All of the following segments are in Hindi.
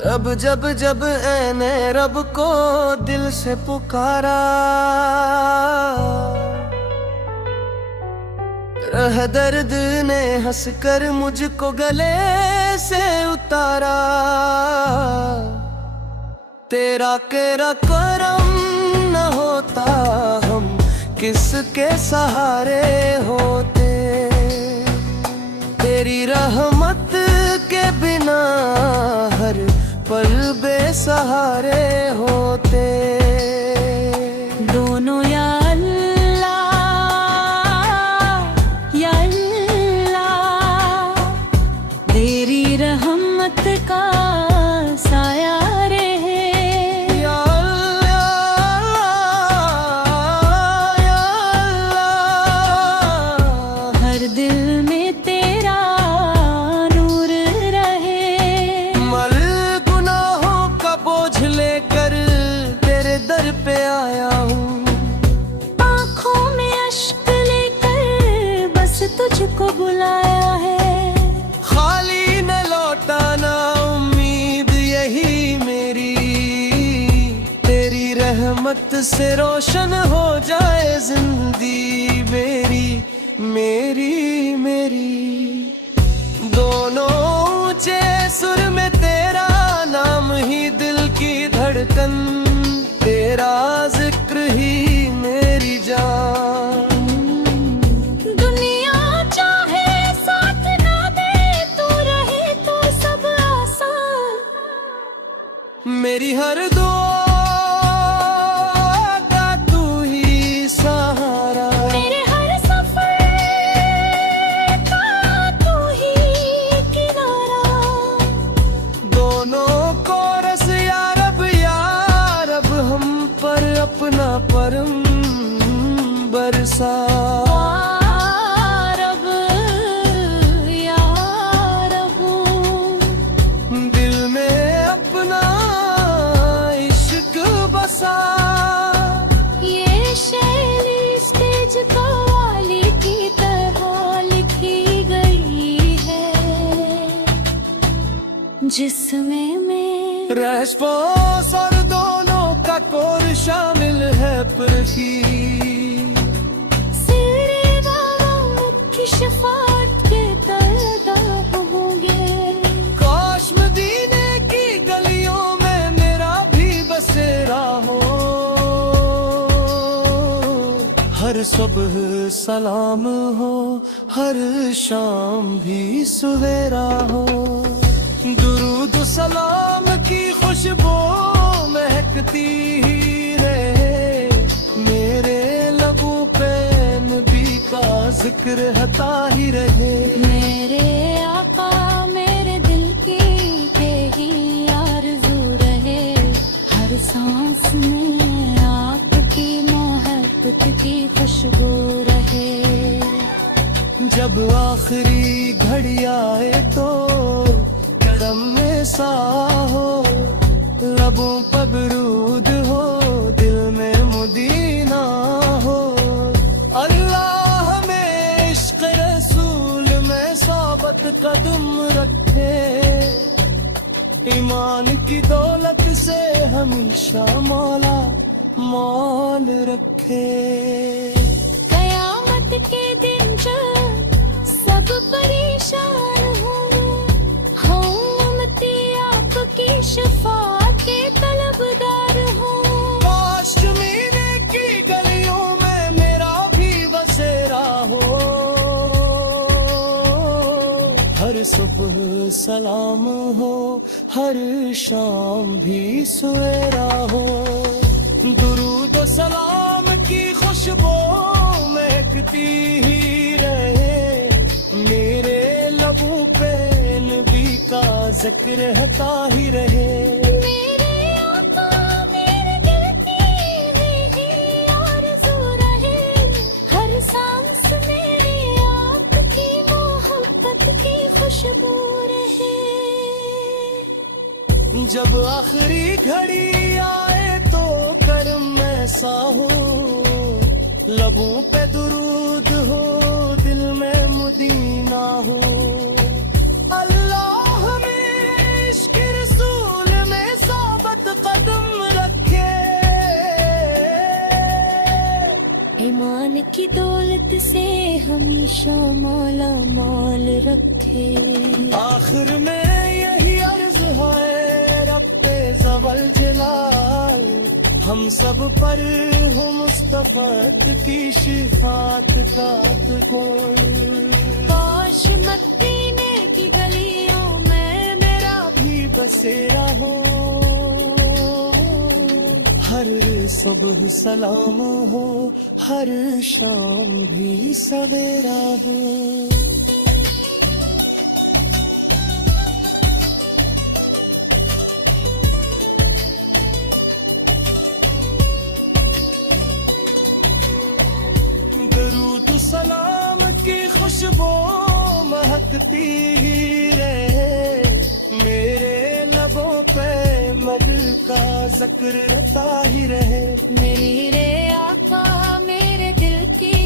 अब जब जब ऐने रब को दिल से पुकारा, रह दर्द ने हंसकर मुझको गले से उतारा। तेरा केरा करम न होता हम किसके सहारे होते। तेरी रहमत के बिना हर पल बेसहारे होते। दोनों या अल्लाह या अल्लाह, तेरी रहमत का साया रहे। या अल्लाह या अल्लाह, हर दिल में तेरा नूर रहे। मल गुनाहों का बोझ लेकर तेरे दर पे आया हूँ। आँखों में अश्क लेकर बस तुझको बुलाया है। खाली न लौटाना उम्मीद यही मेरी, तेरी रहमत से रोशन हो जाए जिंदगी मेरी मेरी मेरी। दोनों ऊंचे सुर में तेरा नाम ही दिल की धड़कन, तेरा जिक्र ही मेरी जान। दुनिया चाहे साथ ना दे, तू रहे तो सब आसान। मेरी हर दुआ का तू ही सहारा, मेरे हर सफर का तू ही किनारा। दोनों को रस यारब यारब हम पर अपना परम बरसा। रब या रब, दिल में अपना इश्क बसा। ये शैली स्टेज कव्वाली की तरह लिखी गई है, जिसमें मैं रेस्पॉन्स और दोनों का कोर शामिल है परखी। सिरे बाबा की शफाअत के तरदार होंगे। काश मदीने की गलियों में मेरा भी बसेरा हो। हर सुबह सलाम हो, हर शाम भी सवेरा हो। दुरूद सलाम की खुशबू महकती ही रहे। मेरे लबों पे नबी का जिक्र हता ही रहे। मेरे आका मेरे दिल की यही आरज़ू रहे। हर सांस में आपकी मोहब्बत की खुशबू रहे। जब आखिरी घड़ी आए तो कदम में सा हो, लबों पर दरूद हो, दिल में मदीना हो। अल्लाह में इश्क रसूल में साबत कदम रखे। ईमान की दौलत से हमेशा मौला मौल रखे। कयामत के दिन जब सब परेशान हों, हम उम्मती आपकी शफाअत के तलबगार हों। काश मीने की गलियों में मेरा भी बसेरा हो। हर सुबह सलाम हो, हर शाम भी सवेरा हो। दुरूद सलाम की खुशबू महकती ही रहे। मेरे लबों पे नबी का जिक्र हता ही रहे। मेरे आका मेरे दिल की यही आरज़ू रहे। हर सांस में आपकी मोहब्बत की खुशबू रहे। जब आखिरी घड़ी आए तो करम ऐसा हो, लबों पे दुरूद हो, दिल में मदीना हो। अल्लाह में इश्क रसूल हमेशा माला माल रखे। आखिर में यही अर्ज है रब्बे ज़वल जलाल, हम सब पर हो मुस्तफ़ात की शिफात का खोल। काश मदीने की गलियों में मेरा भी बसेरा हो, हर सुबह सलाम हो, हर शाम भी सवेरा हो। दरूद सलाम की खुशबू महकती ही रहे, मेरे लबों पे मद का जिक्र रहता ही रहे। मेरे आका मेरे दिल की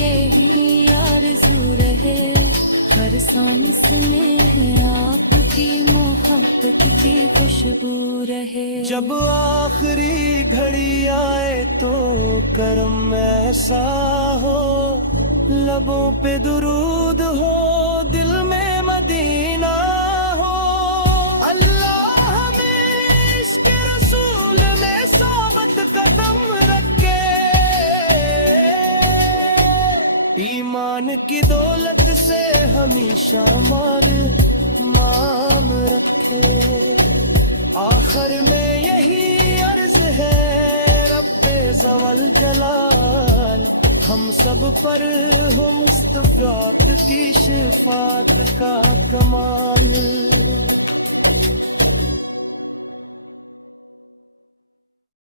यही आरज़ू रहे, हर सांस में है आपकी मोहब्बत की खुशबू रहे। जब आखिरी घड़ी आए तो करम ऐसा हो, लबों पे दुरूद हो, दिल में मदीना हो। अल्लाह हमें इश्क़ रसूल में साबत कदम रखे, ईमान की दौलत से हमेशा मार माम रखे। आखिर में यही अर्ज है रब्बे ज़वल जलाल, हम सब पर हो मुस्तफ़ात की शिफात का कमाल।